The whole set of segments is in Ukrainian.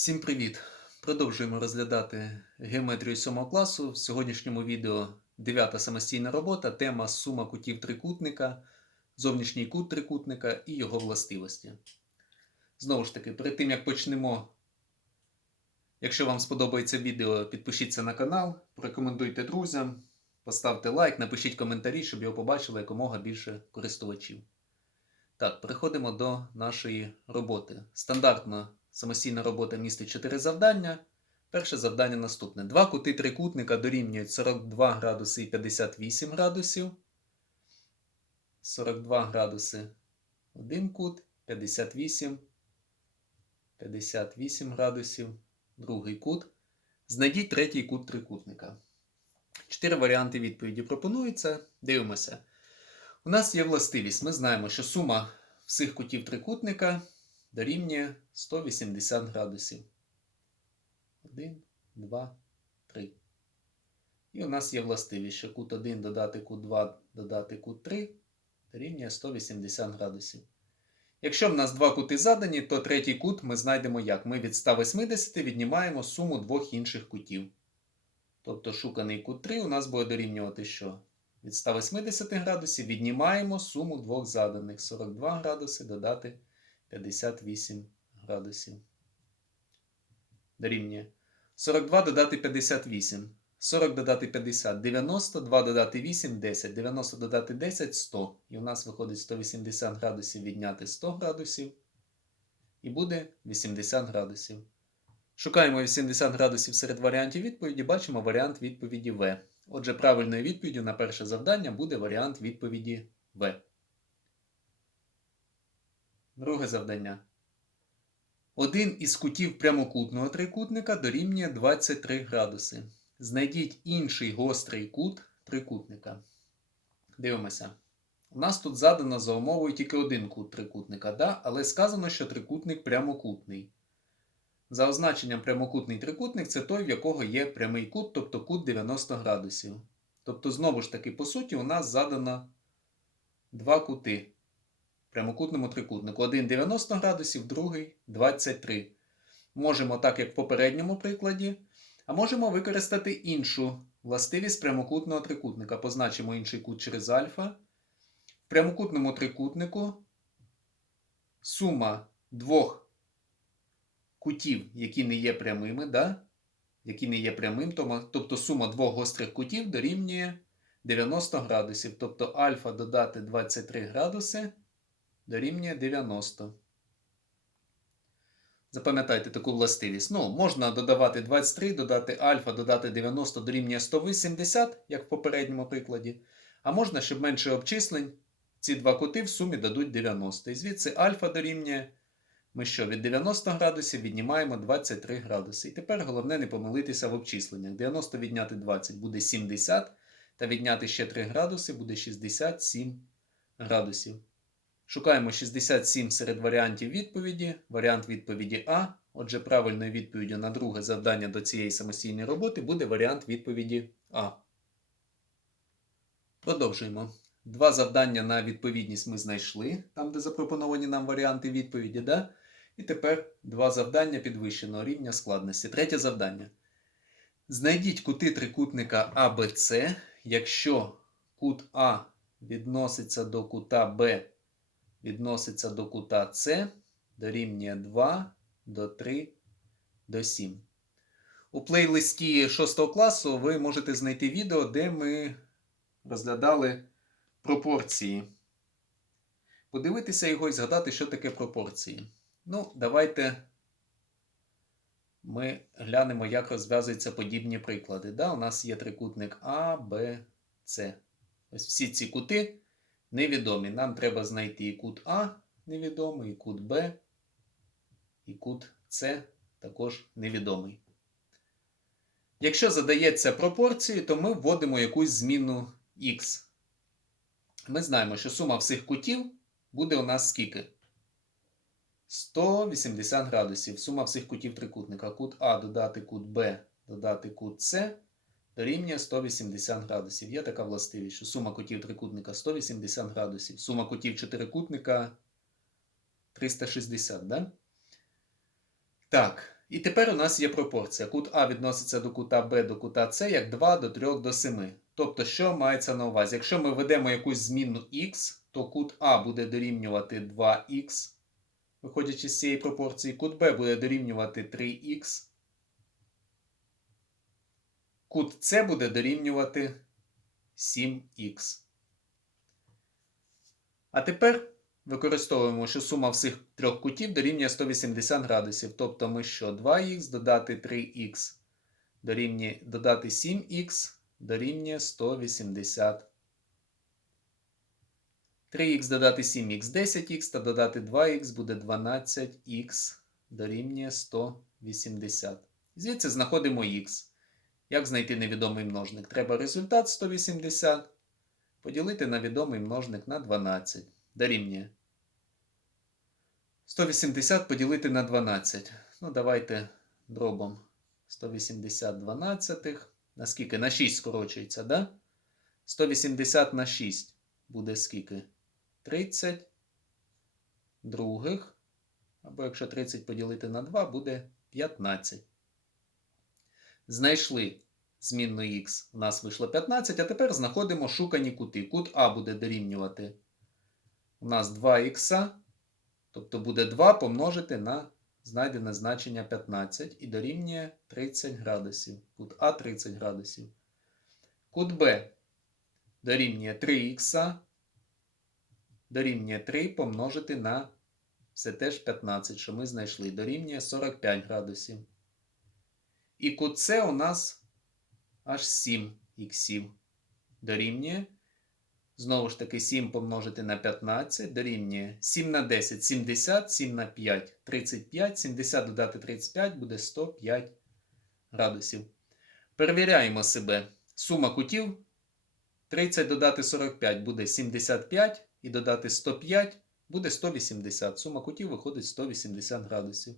Всім привіт! Продовжуємо розглядати геометрію 7 класу. В сьогоднішньому відео дев'ята самостійна робота, тема сума кутів трикутника, зовнішній кут трикутника і його властивості. Знову ж таки, перед тим як почнемо, якщо вам сподобається відео, підпишіться на канал, порекомендуйте друзям, поставте лайк, напишіть коментарі, щоб його побачило якомога більше користувачів. Так, переходимо до нашої роботи. Стандартно самостійна робота містить 4 завдання. Перше завдання наступне. Два кути трикутника дорівнюють 42 градуси і 58 градусів. 42 градуси один кут, 58, 58 градусів другий кут. Знайдіть третій кут трикутника. Чотири варіанти відповіді пропонуються. Дивимося. У нас є властивість. Ми знаємо, що сума всіх кутів трикутника дорівнює 180 градусів. 1, 2, 3. І у нас є властивість, що кут 1 додати кут 2 додати кут 3 дорівнює 180 градусів. Якщо в нас два кути задані, то третій кут ми знайдемо як? Ми від 180 віднімаємо суму двох інших кутів. Тобто шуканий кут 3 у нас буде дорівнювати що? Від 180 градусів віднімаємо суму двох заданих 42 градуси додати 58 градусів. Дорівнює. 42 додати 58. 40 додати 50, 90, 2 додати 8, 10. 90 додати 10, 100. І у нас виходить 180 градусів відняти 100 градусів. І буде 80 градусів. Шукаємо 80 градусів серед варіантів відповіді. Бачимо варіант відповіді В. Отже, правильною відповіддю на перше завдання буде варіант відповіді В. Друге завдання. Один із кутів прямокутного трикутника дорівнює 23 градуси. Знайдіть інший гострий кут трикутника. Дивимося. У нас тут задано за умовою тільки один кут трикутника, да? але сказано, що трикутник прямокутний. За означенням прямокутний трикутник це той, в якого є прямий кут, тобто кут 90 градусів. Тобто, знову ж таки, по суті, у нас задано два кути прямокутному трикутнику. Один 90 градусів, другий 23. Можемо так, як в попередньому прикладі, а можемо використати іншу властивість прямокутного трикутника. Позначимо інший кут через альфа. В прямокутному трикутнику сума двох кутів, які не є прямими, да? які не є прямим, тобто сума двох гострих кутів дорівнює 90 градусів. Тобто альфа додати 23 градуси дорівнює 90. Запам'ятайте таку властивість. Ну, можна додавати 23, додати альфа, додати 90 дорівнює 180, як в попередньому прикладі. А можна, щоб менше обчислень, ці два кути в сумі дадуть 90. І звідси альфа дорівнює. Ми що, від 90 градусів віднімаємо 23 градуси. І тепер головне не помилитися в обчисленнях. 90 відняти 20 буде 70, та відняти ще 3 градуси буде 67 градусів. Шукаємо 67 серед варіантів відповіді. Варіант відповіді А. Отже, правильною відповіддю на друге завдання до цієї самостійної роботи буде варіант відповіді А. Продовжуємо. Два завдання на відповідність ми знайшли, там, де запропоновані нам варіанти відповіді. Да? І тепер два завдання підвищеного рівня складності. Третє завдання. Знайдіть кути трикутника АБЦ, якщо кут А відноситься до кута Б, відноситься до кута С, дорівнює 2 до 3 до 7. У плейлисті 6 класу ви можете знайти відео, де ми розглядали пропорції. Подивитися його і згадати, що таке пропорції. Ну, давайте ми глянемо, як розв'язуються подібні приклади. Да, У нас є трикутник А, Б, С. Ось всі ці кути невідомі. Нам треба знайти і кут А невідомий, і кут Б, і кут С також невідомий. Якщо задається пропорції, то ми вводимо якусь зміну Х. Ми знаємо, що сума всіх кутів буде у нас скільки? 180 градусів. Сума всіх кутів трикутника. Кут А додати кут Б, додати кут С дорівнює 180 градусів. Є така властивість, що сума кутів трикутника 180 градусів. Сума кутів чотирикутника 360, да? Так, І тепер у нас є пропорція. Кут А відноситься до кута Б до кута С як 2 до 3 до 7. Тобто, що мається на увазі? Якщо ми ведемо якусь змінну х, то кут А буде дорівнювати 2х, виходячи з цієї пропорції, кут Б буде дорівнювати 3х. Кут С буде дорівнювати 7х. А тепер використовуємо, що сума всіх трьох кутів дорівнює 180 градусів. Тобто ми що? 2х додати 3х дорівнює додати 7х дорівнює 180. 3х додати 7х 10х та додати 2х буде 12х дорівнює 180. Звідси знаходимо х. Як знайти невідомий множник? Треба результат 180 поділити на відомий множник на 12. Дорівнює. 180 поділити на 12. Ну, давайте дробом 180 дванадцятих. На скільки? На 6 скорочується, да? 180 на 6 буде скільки? 30 других. Або якщо 30 поділити на 2, буде 15. Знайшли змінну х. У нас вийшло 15, а тепер знаходимо шукані кути. Кут А буде дорівнювати. У нас 2х, тобто буде 2 помножити на знайдене значення 15 і дорівнює 30 градусів. Кут А 30 градусів. Кут Б дорівнює 3х, дорівнює 3 помножити на все теж 15, що ми знайшли. Дорівнює 45 градусів. І кут у нас аж 7 іксів. Дорівнює. Знову ж таки, 7 помножити на 15 дорівнює 7 на 10 70, 7 на 5 35, 70 додати 35 буде 105 градусів. Перевіряємо себе. Сума кутів 30 додати 45 буде 75 і додати 105 буде 180. Сума кутів виходить 180 градусів.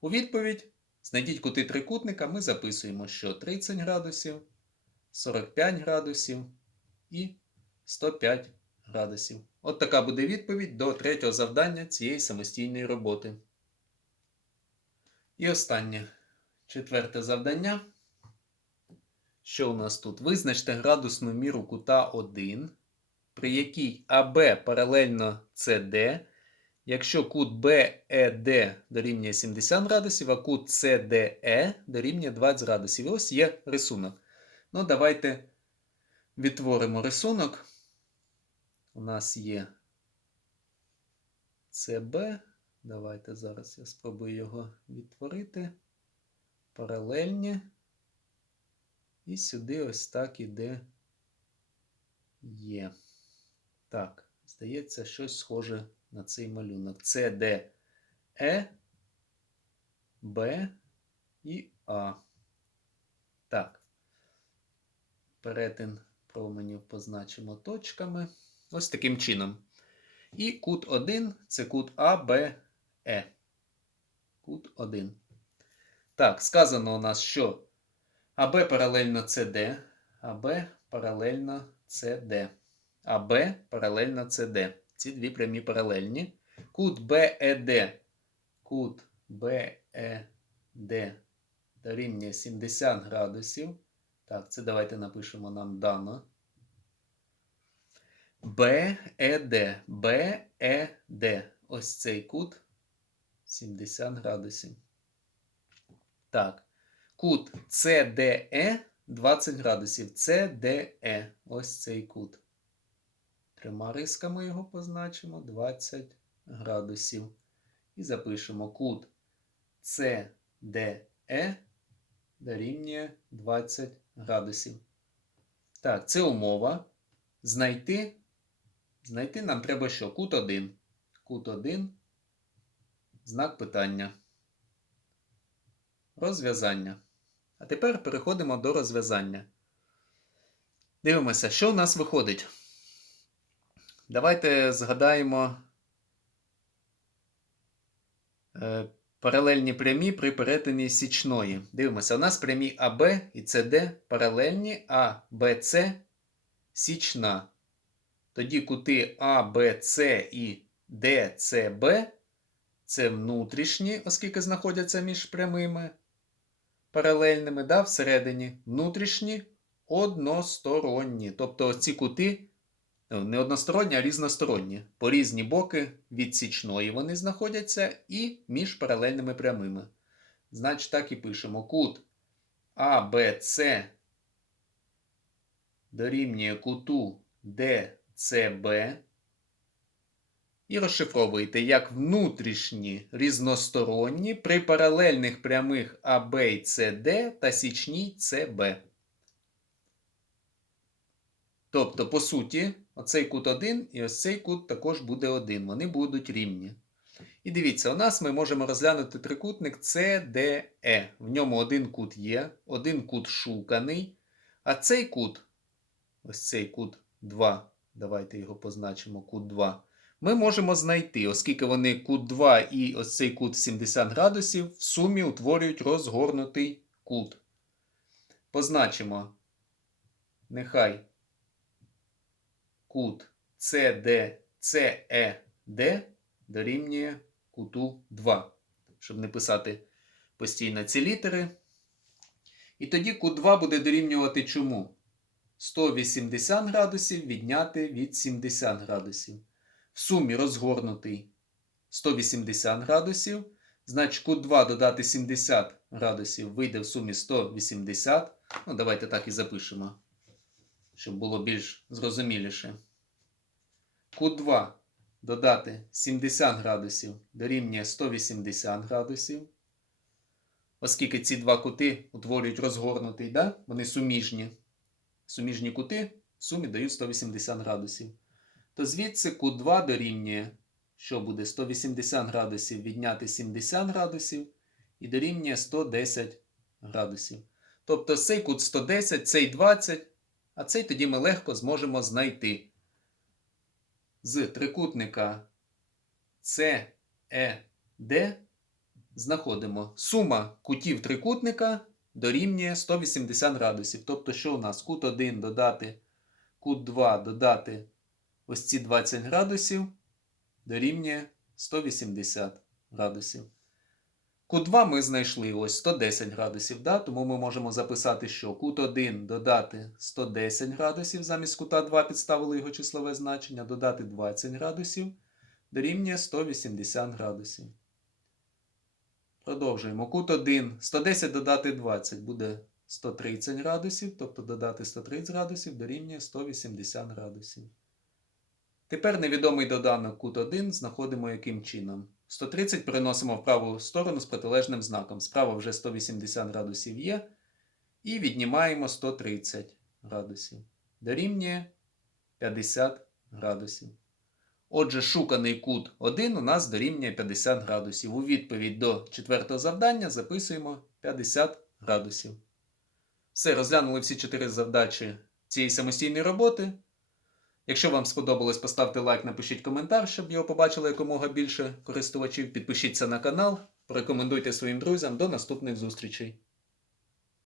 У відповідь знайдіть кути трикутника, ми записуємо, що 30 градусів, 45 градусів і 105 градусів. От така буде відповідь до третього завдання цієї самостійної роботи. І останнє четверте завдання. Що у нас тут? Визначте градусну міру кута 1, при якій АБ паралельно CD, якщо кут BED дорівнює 70 градусів, а кут CDE дорівнює 20 градусів. І ось є рисунок. Ну, давайте відтворимо рисунок. У нас є CB. Давайте зараз я спробую його відтворити. Паралельні. І сюди ось так іде є. Так, здається, щось схоже на цей малюнок. С, Д, Е, Б і А. Так. Перетин променів позначимо точками. Ось таким чином. І кут 1 це кут АБЕ. Кут 1. Так, сказано у нас, що АБ паралельно СД, АБ паралельно СД, АБ паралельно СД. Ці дві прямі паралельні. Кут БЕД. Кут БЕД дорівнює 70 градусів. Так, це давайте напишемо нам дано. БЕД. БЕД. Ось цей кут 70 градусів. Так. Кут CDE 20 градусів. CDE. Ось цей кут. Трьома рисками його позначимо 20 градусів. І запишемо кут CDE дорівнює 20 градусів. Так, це умова. Знайти. Знайти нам треба що? Кут 1. Кут 1. Знак питання. Розв'язання. А тепер переходимо до розв'язання. Дивимося, що у нас виходить. Давайте згадаємо е, паралельні прямі при перетині січної. Дивимося, у нас прямі АБ і СД паралельні, а БЦ січна. Тоді кути АБЦ і ДЦБ це внутрішні, оскільки знаходяться між прямими паралельними, да, всередині. Внутрішні односторонні. Тобто ці кути не односторонні, а різносторонні. По різні боки відсічної вони знаходяться і між паралельними прямими. Значить, так і пишемо. Кут АБЦ дорівнює куту ДЦБ. І розшифровуєте як внутрішні різносторонні при паралельних прямих АБ і СД та січній СБ. Тобто, по суті, оцей кут 1 і ось цей кут також буде 1. Вони будуть рівні. І дивіться, у нас ми можемо розглянути трикутник CDE. В ньому один кут є, один кут шуканий. А цей кут, ось цей кут 2, давайте його позначимо, кут 2, ми можемо знайти, оскільки вони кут 2 і ось цей кут 70 градусів в сумі утворюють розгорнутий кут. Позначимо, нехай кут CED дорівнює куту 2, щоб не писати постійно ці літери. І тоді кут 2 буде дорівнювати чому? 180 градусів відняти від 70 градусів. В сумі розгорнутий 180 градусів. Значить, кут 2 додати 70 градусів вийде в сумі 180. Ну, давайте так і запишемо, щоб було більш зрозуміліше. Кут 2 додати 70 градусів дорівнює 180 градусів. Оскільки ці два кути утворюють розгорнутий, да? вони суміжні. Суміжні кути в сумі дають 180 градусів. То звідси кут 2 дорівнює, що буде 180 градусів відняти 70 градусів і дорівнює 110 градусів. Тобто цей кут 110, цей 20, а цей тоді ми легко зможемо знайти з трикутника CED знаходимо сума кутів трикутника дорівнює 180 градусів. Тобто, що у нас? Кут 1 додати кут 2 додати ось ці 20 градусів дорівнює 180 градусів. Кут 2 ми знайшли ось 110 градусів, да? тому ми можемо записати, що кут 1 додати 110 градусів, замість кута 2 підставили його числове значення, додати 20 градусів дорівнює 180 градусів. Продовжуємо. Кут 1, 110 додати 20 буде 130 градусів, тобто додати 130 градусів дорівнює 180 градусів. Тепер невідомий доданок кут 1 знаходимо яким чином. 130 переносимо в праву сторону з протилежним знаком. Справа вже 180 градусів є. І віднімаємо 130 градусів. Дорівнює 50 градусів. Отже, шуканий кут 1 у нас дорівнює 50 градусів. У відповідь до четвертого завдання записуємо 50 градусів. Все, розглянули всі чотири завдачі цієї самостійної роботи. Якщо вам сподобалось, поставте лайк, напишіть коментар, щоб його побачили якомога більше користувачів. Підпишіться на канал, порекомендуйте своїм друзям. До наступних зустрічей!